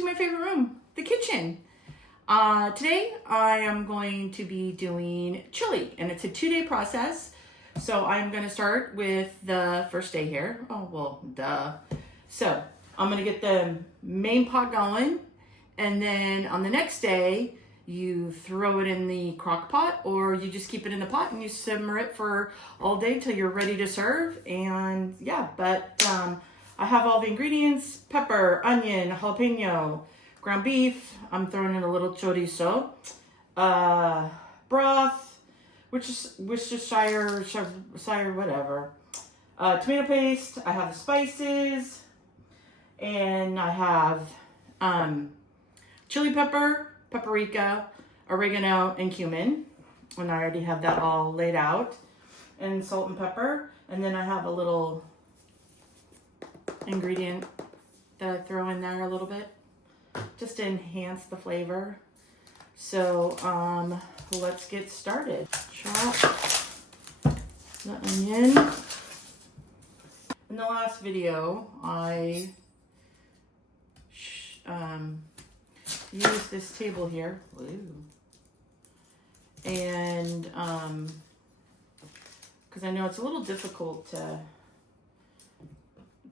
to my favorite room, the kitchen. Today I am going to be doing chili, and it's a 2-day process. So I'm going to start with the first day here. Oh, well, duh. So I'm going to get the main pot going, and then on the next day, you throw it in the crock pot, or you just keep it in the pot and you simmer it for all day till you're ready to serve. And yeah, but I have all the ingredients: pepper, onion, jalapeno, ground beef. I'm throwing in a little chorizo, broth, Worcestershire, whatever. Tomato paste. I have the spices, and I have chili pepper, paprika, oregano, and cumin. And I already have that all laid out. And salt and pepper. And then I have a little ingredient that I throw in there a little bit, just to enhance the flavor. So let's get started. Chop the onion. In the last video, I use this table here, and because I know it's a little difficult to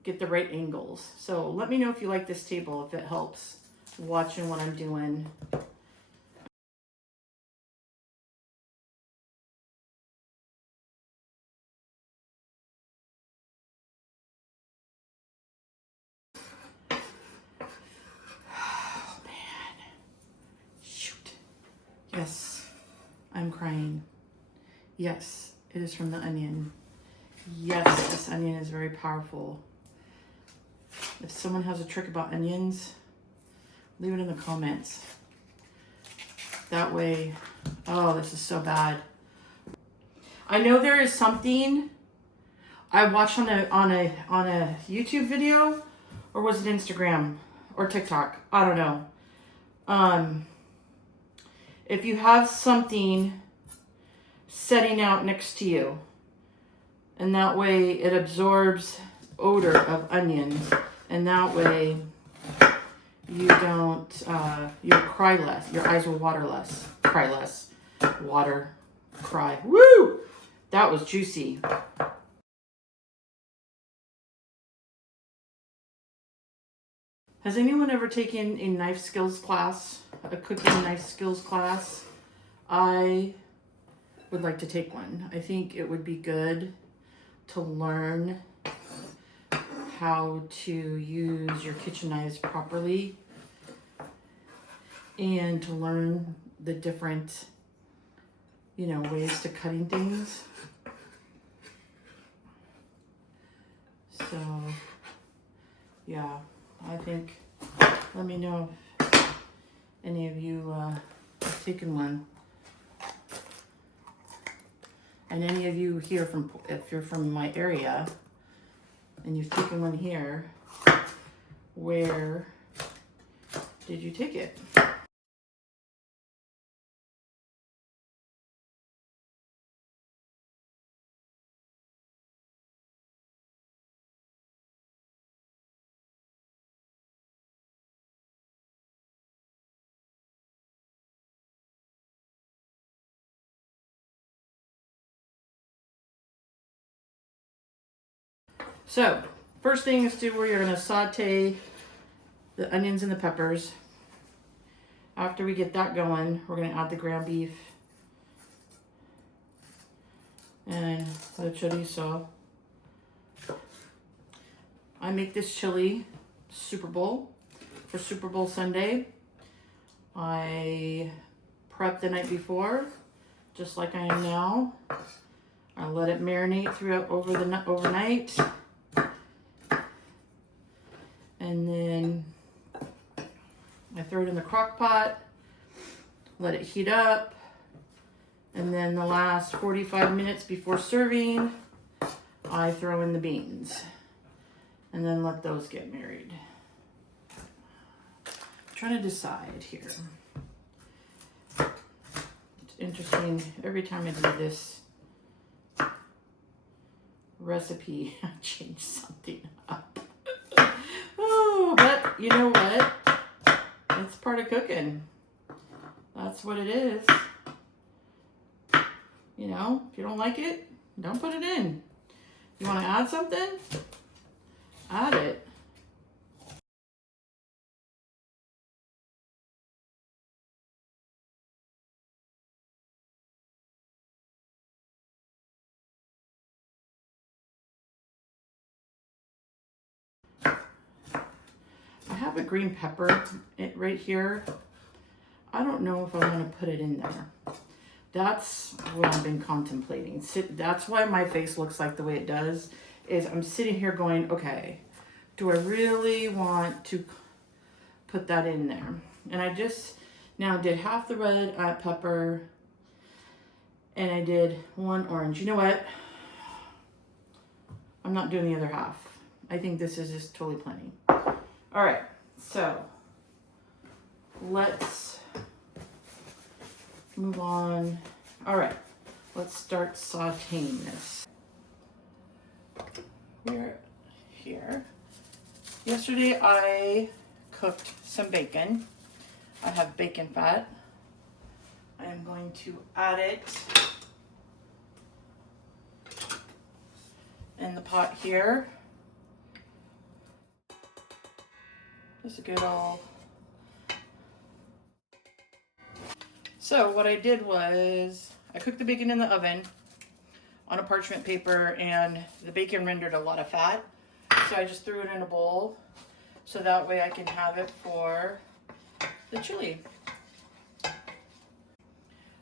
get the right angles. So let me know if you like this table, if it helps watching what I'm doing. Yes, I'm crying. Yes, it is from the onion. Yes, this onion is very powerful. If someone has a trick about onions, leave it in the comments. That way, oh, this is so bad. I know there is something I watched on a YouTube video, or was it Instagram or TikTok? I don't know. If you have something setting out next to you, and that way it absorbs odor of onions, and that way you don't, you'll cry less, your eyes will water less, cry less, water, cry. Woo! That was juicy. Has anyone ever taken a knife skills class, a cooking knife skills class? I would like to take one. I think it would be good to learn how to use your kitchen knives properly, and to learn the different, ways to cutting things. So, yeah. I think, let me know if any of you have taken one. And any of you here if you're from my area and you've taken one here, where did you take it? So, first thing is we're going to saute the onions and the peppers. After we get that going, we're going to add the ground beef and the chorizo. I make this chili Super Bowl for Super Bowl Sunday. I prep the night before, just like I am now. I let it marinate overnight. And then I throw it in the crock pot, let it heat up, and then the last 45 minutes before serving, I throw in the beans, and then let those get married. I'm trying to decide here. It's interesting, every time I do this recipe, I change something up. Oh, but you know what? part of cooking. That's what it is. You know, if you don't like it, don't put it in. You want to add something? Add it. I have a green pepper right here. I don't know if I want to put it in there. That's what I've been contemplating. That's why my face looks like the way it does, is I'm sitting here going, okay, do I really want to put that in there? And I just now did half the red pepper and I did 1 orange. You know what? I'm not doing the other half. I think this is just totally plenty. All right, so let's move on. All right, let's start sauteing this. We're here. Yesterday I cooked some bacon. I have bacon fat. I am going to add it in the pot here. Just a good old. So what I did was I cooked the bacon in the oven on a parchment paper, and the bacon rendered a lot of fat. So I just threw it in a bowl so that way I can have it for the chili.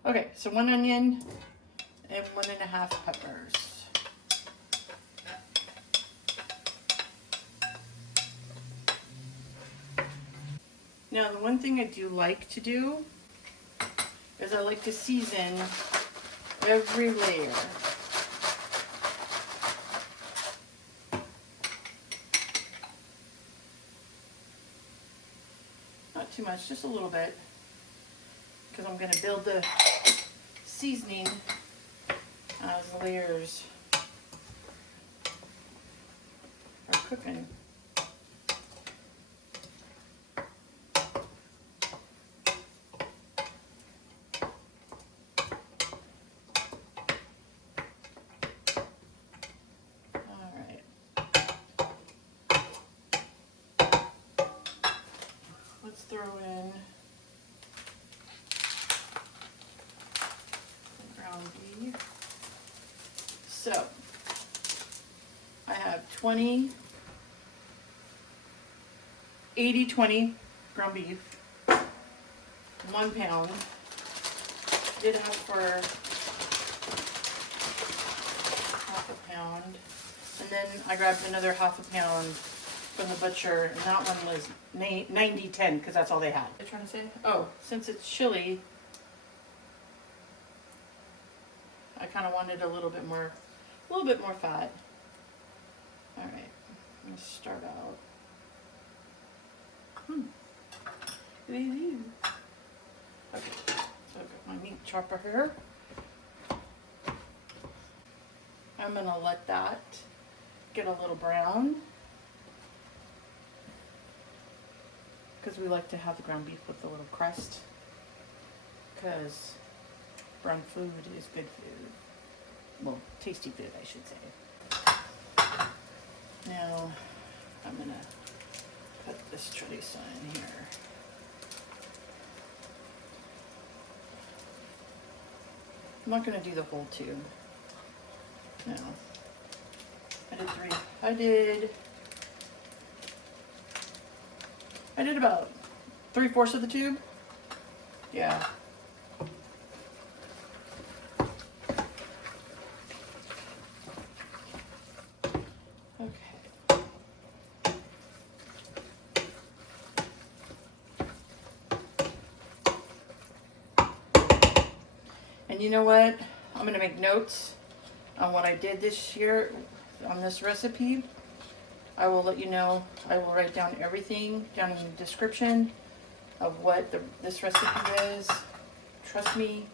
Okay, so 1 onion and 1.5 peppers. Now, the one thing I do like to do is I like to season every layer. Not too much, just a little bit, because I'm going to build the seasoning as the layers are cooking. Let's throw in some ground beef. So I have 80-20 ground beef, 1 pound. Did have for half a pound, and then I grabbed another half a pound from the butcher, and that one was 90-10 because that's all they had. What are you trying to say? Oh, since it's chili, I kind of wanted a little bit more fat. All right, I'm gonna start out. Okay, so I've got my meat chopper here. I'm gonna let that get a little brown, because we like to have the ground beef with a little crust, because brown food is good food. Well, tasty food, I should say. Now, I'm going to put this chorizo in here. I'm not going to do the whole tube. No. I did 3. I did about 3/4 of the tube. Yeah. Okay. And you know what? I'm going to make notes on what I did this year on this recipe. I will let you know. I will write down everything down in the description of what this recipe is. Trust me,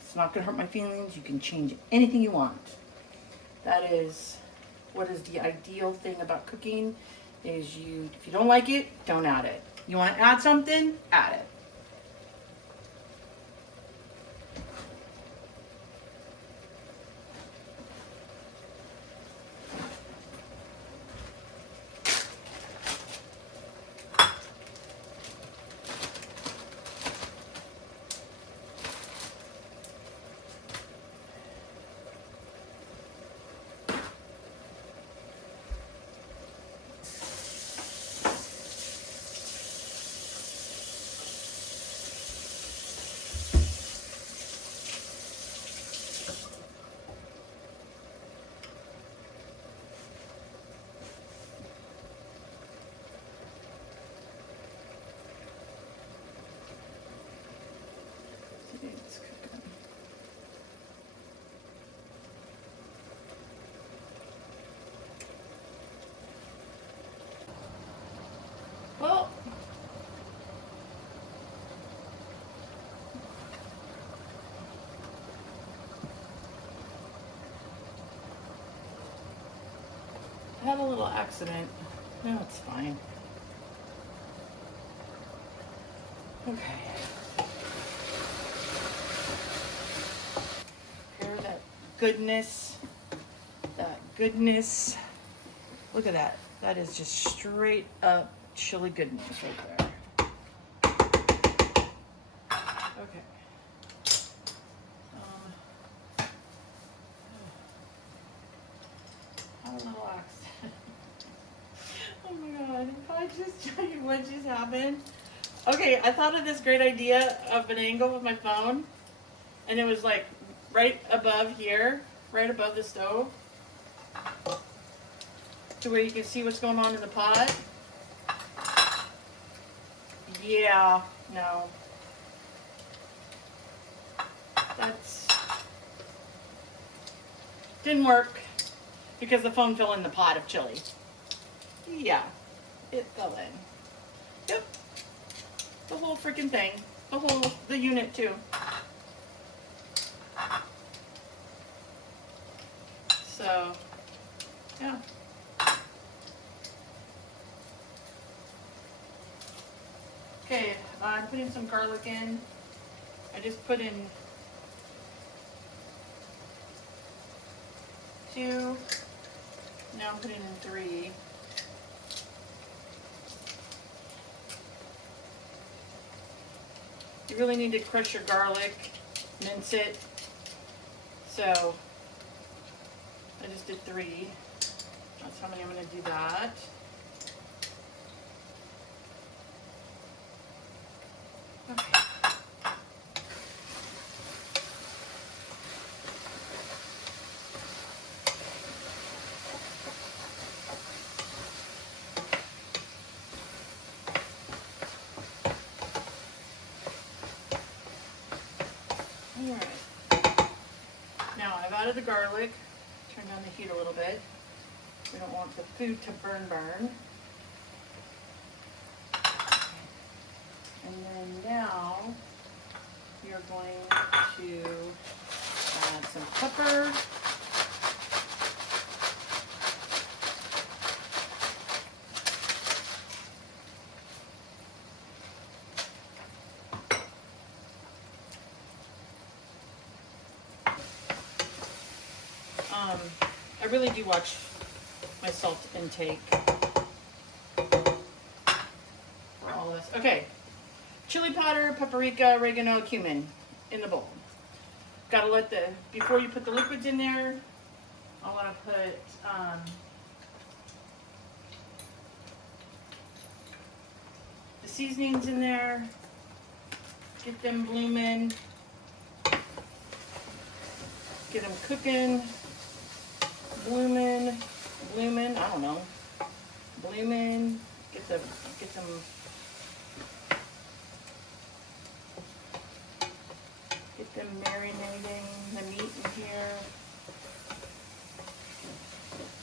it's not going to hurt my feelings. You can change anything you want. That is what is the ideal thing about cooking, is if you don't like it, don't add it. You want to add something? Add it. It's cooking. Well, I had a little accident. No, it's fine. Okay. Hear that goodness. That goodness. Look at that. That is just straight up chili goodness right there. Okay. Had a little accident. Oh my god. If I just tell you what just happened. Okay, I thought of this great idea of an angle with my phone. And it was like right above here, right above the stove. To where you can see what's going on in the pot. Yeah, no. That's... Didn't work because the phone fell in the pot of chili. Yeah, it fell in. Yep. The whole freaking thing. The unit too. So, yeah. Okay, I'm putting some garlic in. I just put in 2. Now I'm putting in 3. You really need to crush your garlic, mince it. So I just did 3. That's how many I'm going to do that. Okay. All right. Now I've added the garlic. Turn down the heat a little bit. We don't want the food to burn. And then now you're going to add some pepper. I really do watch my salt intake for all this. Okay. Chili powder, paprika, oregano, cumin in the bowl. Gotta let before you put the liquids in there, I want to put the seasonings in there. Get them blooming. Get them cooking. Blooming, I don't know. Blooming, get them marinating the meat in here.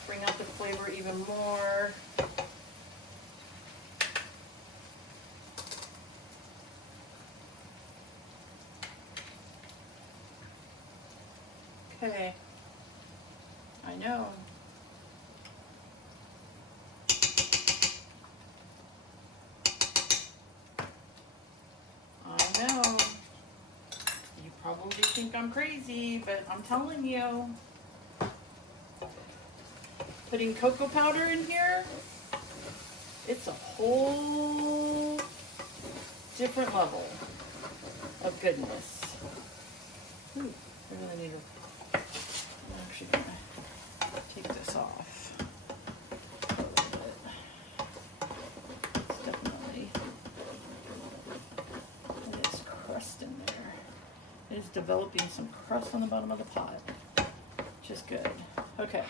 Bring out the flavor even more. Okay. I know. think I'm crazy, but I'm telling you. Putting cocoa powder in here, it's a whole different level of goodness. Ooh, I really need to, I'm actually gonna take this off. It's definitely, it is crust in there. It is developing some crust on the bottom of the pot, which is good. Okay.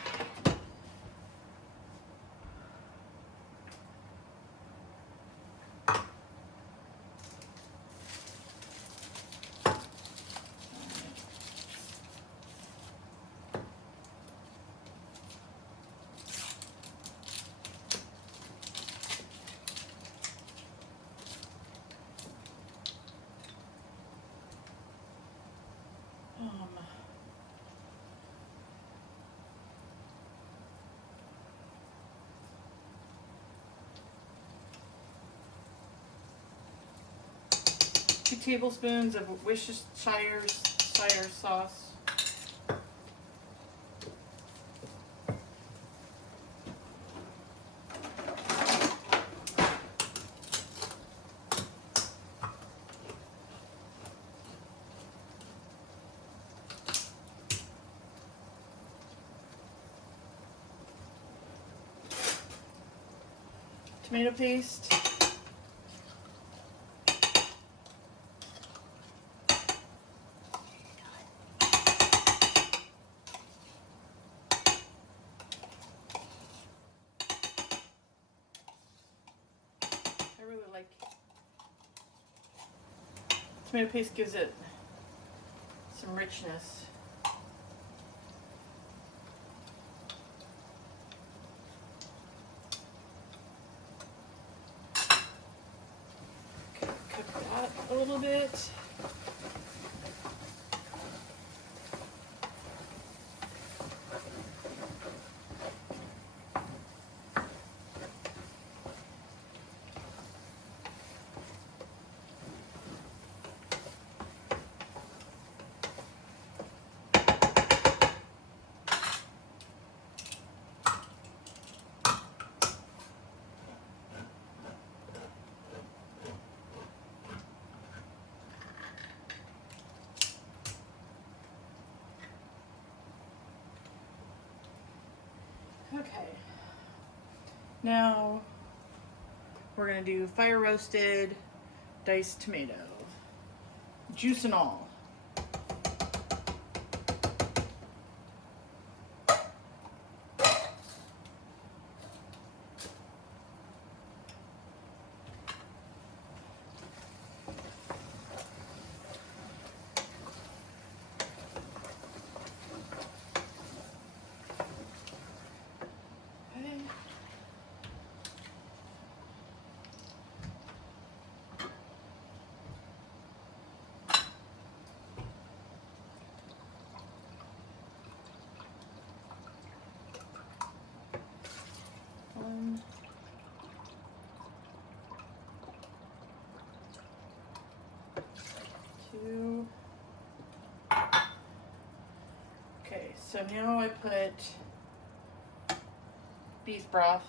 Two tablespoons of Worcestershire sauce. Tomato paste. I really like tomato paste, gives it some richness. A little bit. Okay, now we're gonna do fire roasted diced tomato, juice and all. One, two. Okay, so now I put beef broth.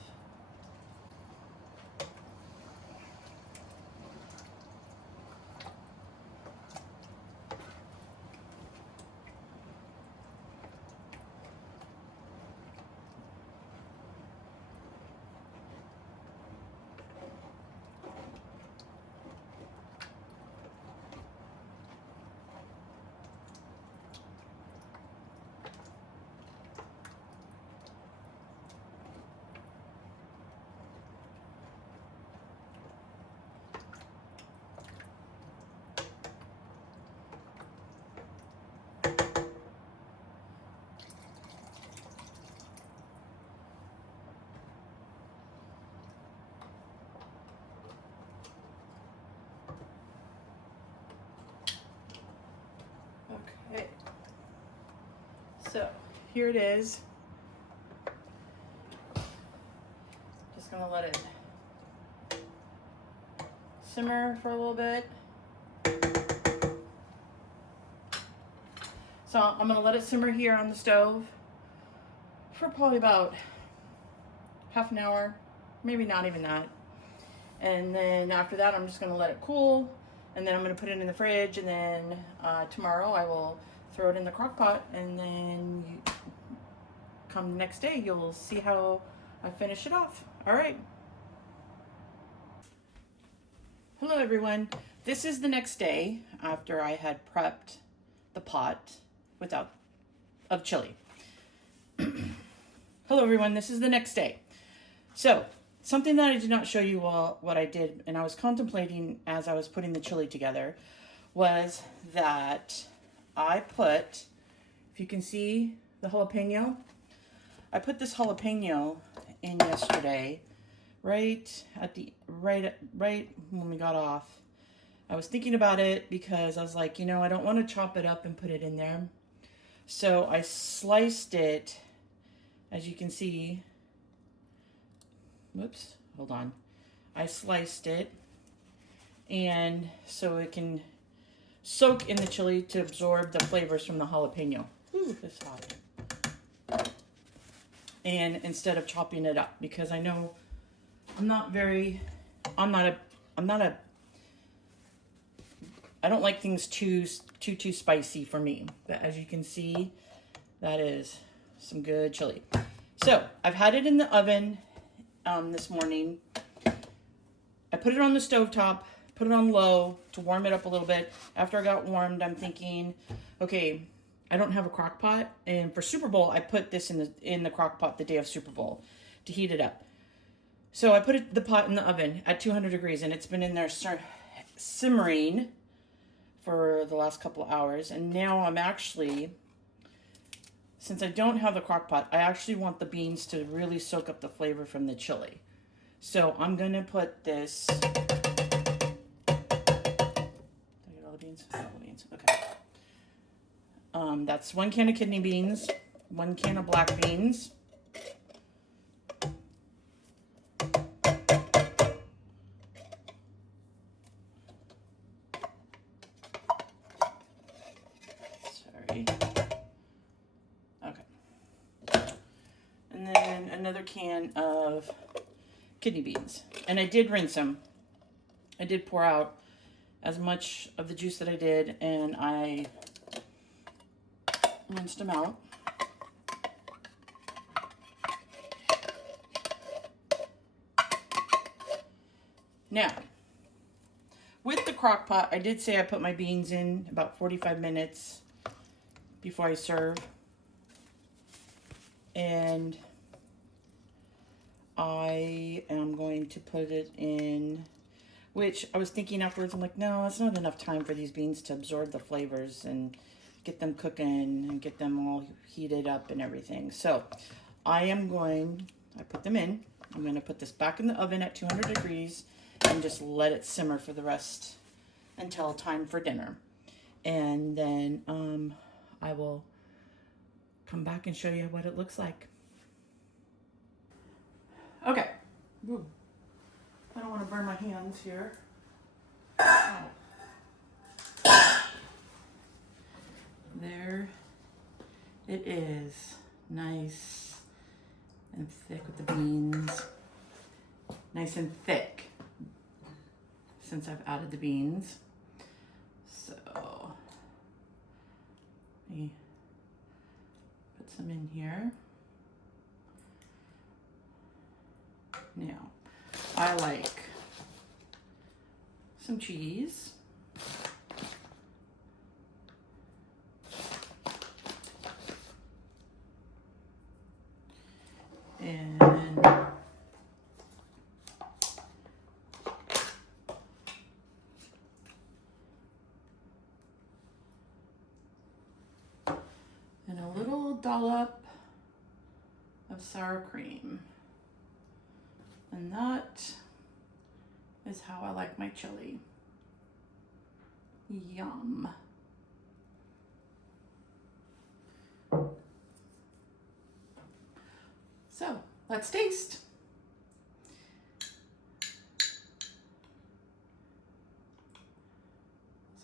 Okay, so here it is. Just gonna let it simmer for a little bit. So I'm gonna let it simmer here on the stove for probably about half an hour, maybe not even that. And then after that, I'm just gonna let it cool, and then I'm gonna put it in the fridge, and then tomorrow I will throw it in the crock pot, and then come the next day, you'll see how I finish it off. All right. Hello everyone. This is the next day after I had prepped the pot of chili. Hello everyone, this is the next day. So, something that I did not show you what I did, and I was contemplating as I was putting the chili together, was that I put, if you can see the jalapeno, I put this jalapeno in yesterday, right when we got off. I was thinking about it because I was like, I don't want to chop it up and put it in there. So I sliced it, as you can see. Whoops, hold on. I sliced it, and so it can soak in the chili to absorb the flavors from the jalapeno. Ooh, it's hot. And instead of chopping it up, because I know I don't like things too spicy for me. But as you can see, that is some good chili. So I've had it in the oven this morning. I put it on the stovetop, put it on low to warm it up a little bit. After I got warmed, I'm thinking, okay, I don't have a crock pot, and for Super Bowl, I put this in the crock pot the day of Super Bowl to heat it up. So I put the pot in the oven at 200 degrees, and it's been in there simmering for the last couple of hours. And now I'm actually, since I don't have the crock pot, I actually want the beans to really soak up the flavor from the chili. So I'm going to put this. Did I get all the beans? All the beans. Okay. That's 1 can of kidney beans, 1 can of black beans. Sorry. Okay. And then another can of kidney beans. And I did rinse them. I did pour out as much of the juice that I did, and I rinsed them out. Now, with the crock pot, I did say I put my beans in about 45 minutes before I serve. And I am going to put it in, which I was thinking afterwards, I'm like, no, it's not enough time for these beans to absorb the flavors and get them cooking and get them all heated up and everything. So I put them in. I'm going to put this back in the oven at 200 degrees and just let it simmer for the rest until time for dinner. And then I will come back and show you what it looks like. Okay. Ooh. I don't want to burn my hands here. Oh. There it is. Nice and thick with the beans. Nice and thick since I've added the beans. So let me put some in here. Now, I like some cheese. And a little dollop of sour cream. And that is how I like my chili. Yum. So, let's taste.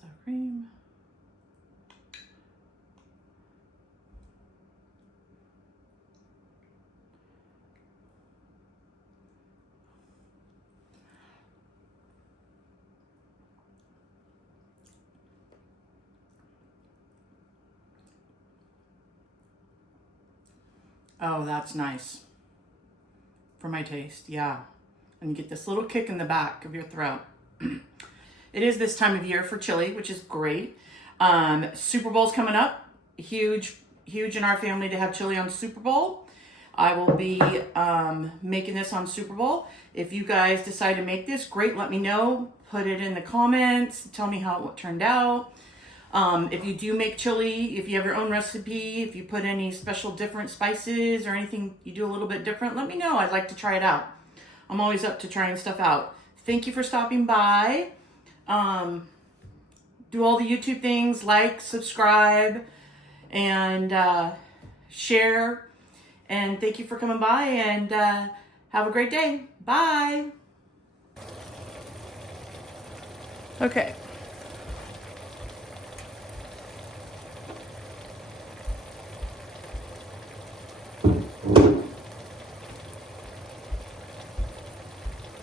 Sour cream. Oh, that's nice. For my taste, yeah. And you get this little kick in the back of your throat. It is this time of year for chili, which is great. Super Bowl's coming up. Huge in our family to have chili on Super Bowl. I will be making this on Super Bowl. If you guys decide to make this, great, let me know. Put it in the comments. Tell me how it turned out. If you do make chili, if you have your own recipe, if you put any special different spices or anything you do a little bit different, let me know. I'd like to try it out. I'm always up to trying stuff out. Thank you for stopping by. Do all the YouTube things, like, subscribe, and share. And thank you for coming by, and have a great day. Bye. Okay.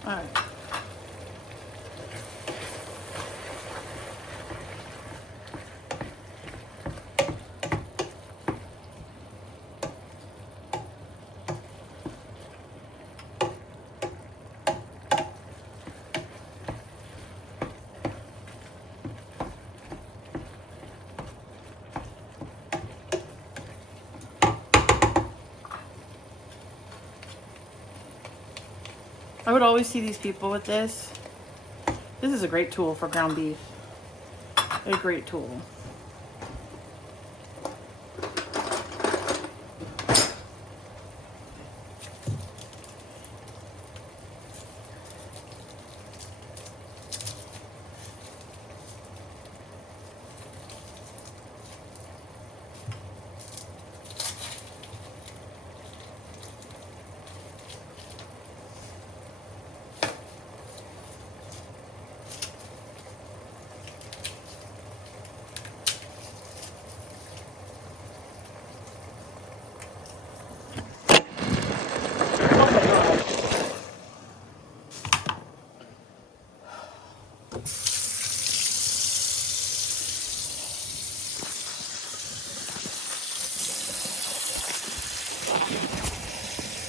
All right. I would always see these people with this. This is a great tool for ground beef. A great tool.